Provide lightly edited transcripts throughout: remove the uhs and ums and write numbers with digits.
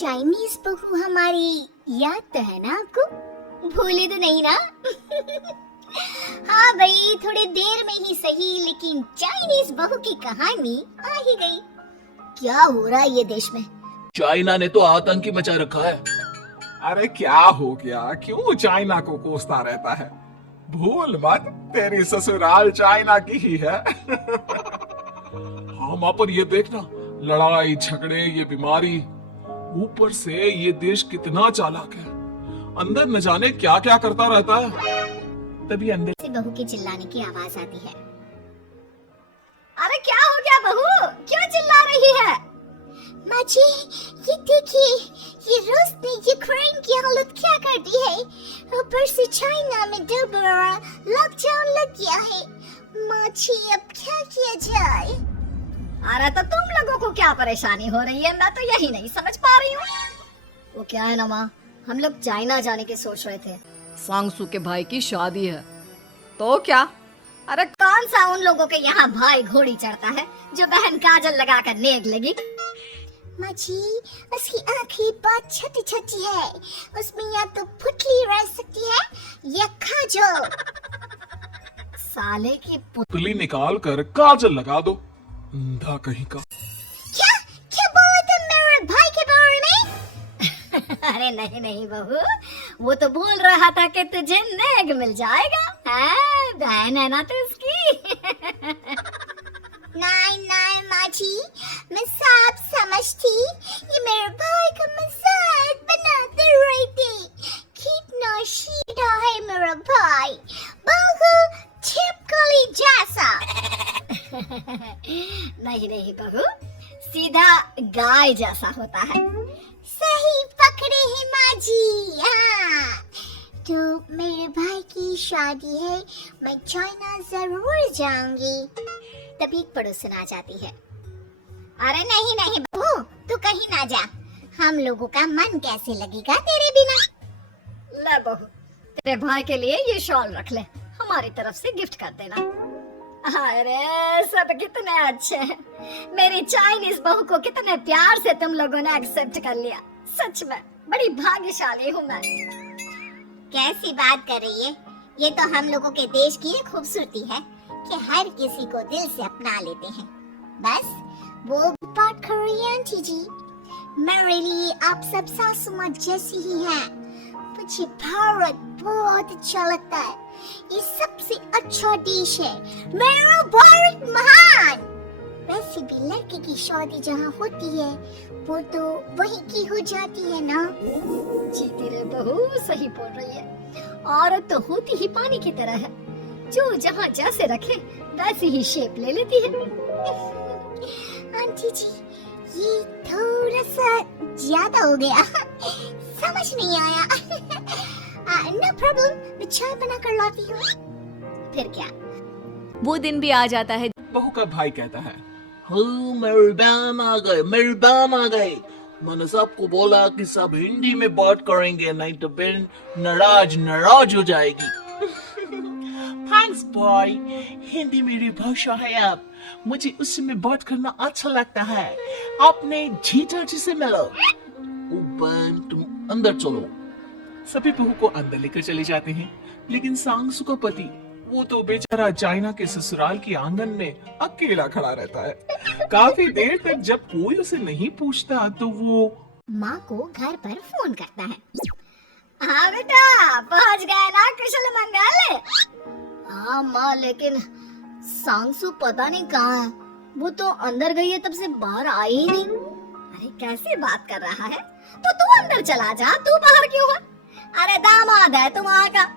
Chinese बहू हमारी याद तो है ना आपको? भूले तो नहीं ना? हाँ भाई, थोड़ी देर में ही सही, लेकिन चाइनीज बहू की कहानी आ ही गई। क्या हो रहा है ये देश में? चाइना ने तो आतंकी मचा रखा है। अरे क्या हो गया, क्यों चाइना को कोसता रहता है? भूल मत, तेरी ससुराल चाइना की ही है। हाँ माँ, पर ये देखना, लड़ाई झगड़े, ये बीमारी, ऊपर से ये देश कितना चालाक है। अंदर न जाने क्या क्या करता रहता है। तभी अंदर से बहू के चिल्लाने की आवाज आती है। अरे क्या हो गया बहू, क्यों चिल्ला रही है? माँ जी, ये देखिए, ये रूस ने यूक्रेन की हालत क्या कर दी है। ऊपर से चाइना में दोबारा लॉकडाउन लग गया है। माँ जी, अब क्या किया जाए? अरे तो तुम लोगों को क्या परेशानी हो रही है, मैं तो यही नहीं समझ पा रही हूँ। वो क्या है ना माँ, हम लोग चाइना जाने की सोच रहे थे। सांगसू के भाई की शादी है तो क्या? अरे कौन सा उन लोगों के यहाँ भाई घोड़ी चढ़ता है जो बहन काजल लगाकर नेक लगी? माँ जी, उसकी आंखें बहुत छोटी छोटी है, उसमें या तो पुतली रह सकती है या काजल। साले की पुतली निकाल कर काजल लगा दो, अंधा कहीं का। क्या क्या बोला तुम मेरे भाई के बारे में? अरे नहीं नहीं बहू, वो तो बोल रहा था कि तुझे नेग मिल जाएगा। हाँ, बहन है ना तू उसकी। नहीं नहीं माँ जी, मैं सब समझती, ये मेरे भाई का मजाक बनाते रही थी। कितना सीधा है मेरा भाई, बिल्कुल छिपकली जैसा। नहीं नहीं बहू, सीधा गाय जैसा होता है। सही पकड़े हैं माँ जी। हाँ, तो मेरे भाई की शादी है, मैं चाइना जरूर जाऊंगी। तभी एक पड़ोसन आ जाती है। अरे नहीं नहीं बहू, तू कहीं ना जा, हम लोगों का मन कैसे लगेगा तेरे बिना। ले बहू, तेरे भाई के लिए ये शॉल रख ले, हमारी तरफ से गिफ्ट कर देना। अरे सब कितने अच्छे हैं, मेरी चाइनीज बहू को कितने प्यार से तुम लोगों ने एक्सेप्ट कर लिया। सच में बड़ी भाग्यशाली हूँ मैं। कैसी बात कर रही है? ये तो हम लोगों के देश की खूबसूरती है कि हर किसी को दिल से अपना लेते हैं। बस वो बात कर रही है आंटी जी, मेरे लिए आप सब सासू माँ जैसी ही हैं। मुझे भारत बहुत अच्छा लगता है, ये सबसे अच्छा देश है, मेरा भारत महान। वैसे भी लड़के की शादी जहाँ होती है वो तो वहीं की हो जाती है ना। जीती रे बहू, सही बोल रही है। औरत तो होती ही पानी की तरह है, जो जहाँ जैसे रखे वैसी ही शेप ले लेती है। आंटी जी, ये थोड़ा सा ज्यादा हो गया, समझ नहीं आया। नो प्रॉब्लम, मैं चाय बना कर लाती हूँ। फिर क्या? वो दिन भी आ जाता है। बहू का भाई कहता है, मेरे बहन आ गए, मेरी बहन आ गए। मैंने सबको बोला कि सब हिंदी में बात करेंगे, नहीं तो बहन नाराज हो जाएगी। थैंक्स बॉय, हिंदी मेरी भाषा है। अब मुझे उसी में बात करना अच्छा लगता है। आपने जीजा जी से मिलो। ओ बहन, तुम अंदर चलो। सभी बहू को अंदर लेकर चले जाते हैं, लेकिन सांगसू का पति, वो तो बेचारा चाइना के ससुराल के आंगन में अकेला खड़ा रहता है। काफी देर तक जब कोई उसे नहीं पूछता तो वो माँ को घर पर फोन करता है। हाँ बेटा, पहुँच गए ना कुशल मंगल? हाँ माँ, लेकिन सांगसू पता नहीं कहाँ है, वो तो अंदर गई है, तब से बाहर आई ही नहीं। अरे कैसे बात कर रहा है? तो तू अंदर चला जा, तू बाहर क्यों है? अरे दामाद है तुम्हारा,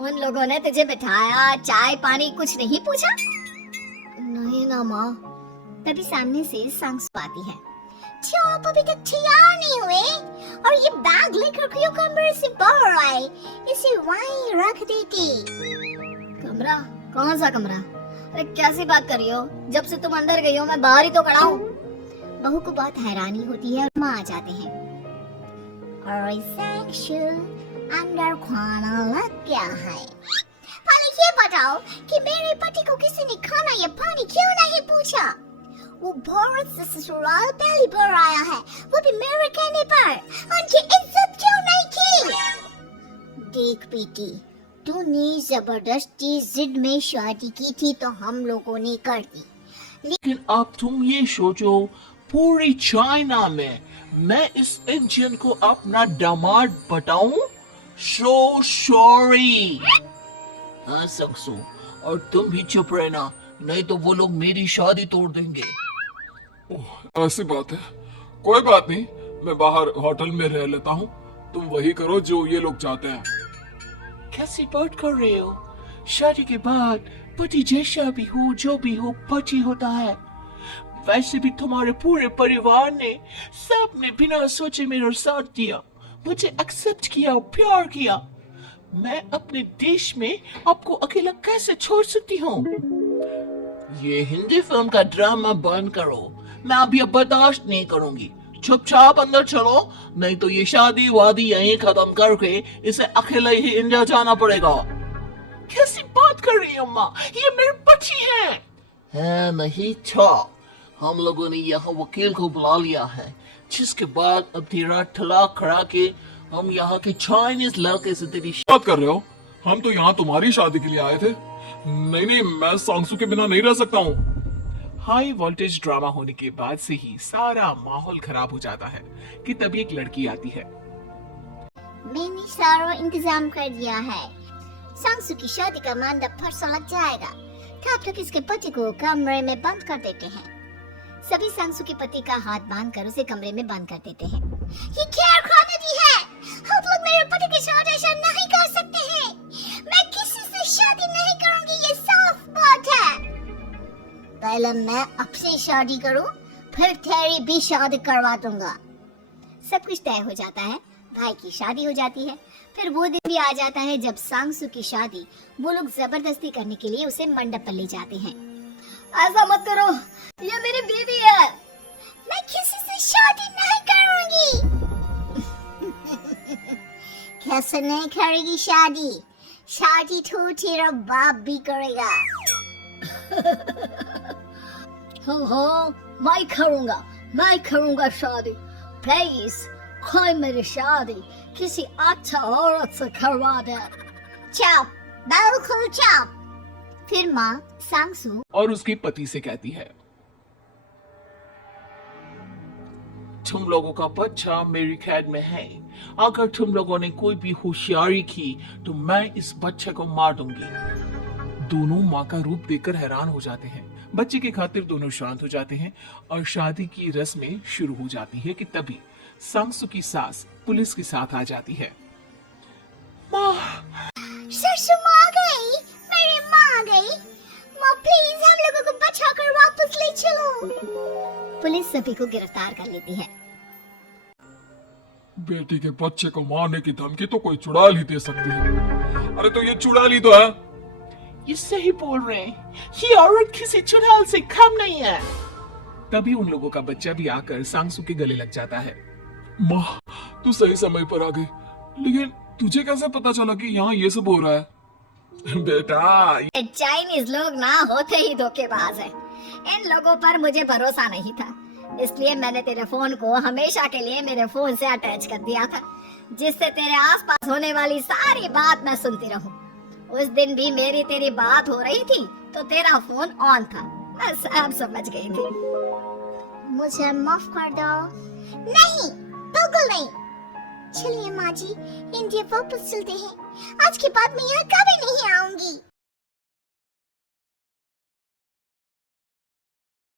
उन लोगों ने तुझे बिठाया, चाय पानी कुछ नहीं पूछा? नहीं ना माँ। तभी सामने से सांगसू आती है। क्यों आप अभी तक तैयार नहीं हुए? और ये बैग लेकर क्यों कमरे से बाहर आए? इसे वहीं रख देती। कमरा? कौन सा कमरा? अरे कैसी बात कर रही हो? जब से तुम अंदर गई हो मैं बाहर ही तो खड़ा हूँ। बहू को बहुत हैरानी होती है और माँ आ जाते हैं। और सेक्सुअल अंदर खाना लग गया है। पहले ये बताओ कि मेरे पति को किसी ने खाना या पानी क्यों नहीं पूछा? वो भारत से ससुराल पहली बार आया है, वो भी मेरे कहने पर। उनकी इज्जत क्यों नहीं की? देख बेटी, तूने जबरदस्ती जिद में शादी की थी तो हम लोगों ने कर दी। लेकिन अब तुम ये सोचो, पूरी चाइना में मैं इस इंडियन को अपना दामाद बताऊं? So sorry. हाँ सक्सू, और तुम भी चुप रहना, नहीं तो वो लोग मेरी शादी तोड़ देंगे। ओह, ऐसी बात है। कोई बात नहीं, मैं बाहर होटल में रह लेता हूँ, तुम वही करो जो ये लोग चाहते हैं। कैसी बात कर रहे हो? शादी के बाद पति जैसा भी हो, जो भी हो, पति होता है। वैसे भी तुम्हारे पूरे परिवार ने सबने बिना सोचे मेरा साथ दिया, मुझे एक्सेप्ट किया, प्यार किया। मैं अपने देश में आपको अकेला कैसे छोड़ सकती हूँ? ये हिंदी फिल्म का ड्रामा बंद करो, मैं अभी अब बर्दाश्त नहीं करूंगी। चुपचाप अंदर चलो, नहीं तो ये शादी वादी यहीं खत्म करके इसे अकेले ही इंडिया जाना पड़ेगा। कैसी बात कर रही है अम्मा? ये मेरे बच्ची है नहीं था। हम लोगों ने यहाँ वकील को बुला लिया है, जिसके बाद अब तेरा तलाक करा के हम यहाँ के चाइनीज लड़के से तेरी बात कर रहे हो? हम तो यहाँ तुम्हारी शादी के लिए आए थे। नहीं, मैं सांगसू के बिना नहीं रह सकता हूँ। हाई वोल्टेज ड्रामा होने के बाद से ही सारा माहौल खराब हो जाता है कि तभी एक लड़की आती है। मैंने सारा इंतजाम कर दिया है। सांगसू की शादी का मंडप परसों लग जाएगा। तब तक इसके पति को कमरे में बंद कर देते हैं। सभी सांगसू के पति का हाथ बांधकर उसे कमरे में बंद कर देते हैं। ये क्या खानदानी है? आप लोग मेरे पति के साथ ऐसा नहीं कर सकते हैं। मैं किसी से शादी नहीं करूंगी, ये साफ बात है। पहले मैं आपसे शादी करूं, फिर तेरी भी शादी करवा दूंगा। सब कुछ तय हो जाता है, भाई की शादी हो जाती है। फिर वो दिन भी आ जाता है जब सांगसू की शादी वो लोग जबरदस्ती करने के लिए उसे मंडप पर ले जाते हैं। ऐसा मत करो, ये मेरी बीवी है। मैं किसी से शादी नहीं करूंगी। कैसे नहीं करेगी शादी? शादी तो तेरा बाप भी करेगा। हाँ, मैं करूंगा शादी। प्लीज कोई मेरी शादी किसी अच्छा औरत से करवा दे। चुप, बिल्कुल चुप। फिर माँ सांगसू और उसके पति से कहती है, तुम लोगों का बच्चा मेरी कैद में है। अगर तुम लोगों ने कोई भी होशियारी की तो मैं इस बच्चे को मार दूंगी। दोनों माँ का रूप देखकर हैरान हो जाते हैं। बच्चे की खातिर दोनों शांत हो जाते हैं और शादी की रस्में शुरू हो जाती है कि तभी सांगसू की सास पुलिस के साथ आ जाती है। माँ, ससुर माँ आ गई, मेरी माँ आ गई। माँ प्लीज हम लोगों को बचाकर वापस ले चलो। पुलिस सभी को गिरफ्तार कर लेती है। बेटी के बच्चे को मारने की धमकी तो कोई चुड़ैल ही दे सकती है। अरे तो ये चुड़ैल ही तो है। ये सही बोल रहे हैं, ये औरत किसी चुड़ैल से कम नहीं है। तभी उन लोगों का बच्चा भी आकर सांगसू के गले लग जाता है। माँ, तू सही समय पर आ गई, लेकिन तुझे कैसे पता चला कि यहाँ ये सब हो रहा है? बेटा, चाइनीज लोग ना होते ही धोखेबाज है। इन लोगों पर मुझे भरोसा नहीं था, इसलिए मैंने तेरे फोन को हमेशा के लिए मेरे फोन से अटैच कर दिया था, जिससे तेरे आसपास होने वाली सारी बात मैं सुनती रहूं। उस दिन भी मेरी तेरी बात हो रही थी तो तेरा फोन ऑन था, मैं सब समझ गई थी। मुझे माफ कर दो। नहीं, बिल्कुल नहीं। चलिए माँ जी, इंडिया वापस चलते हैं। आज के बाद मैं यहाँ कभी नहीं आऊंगी।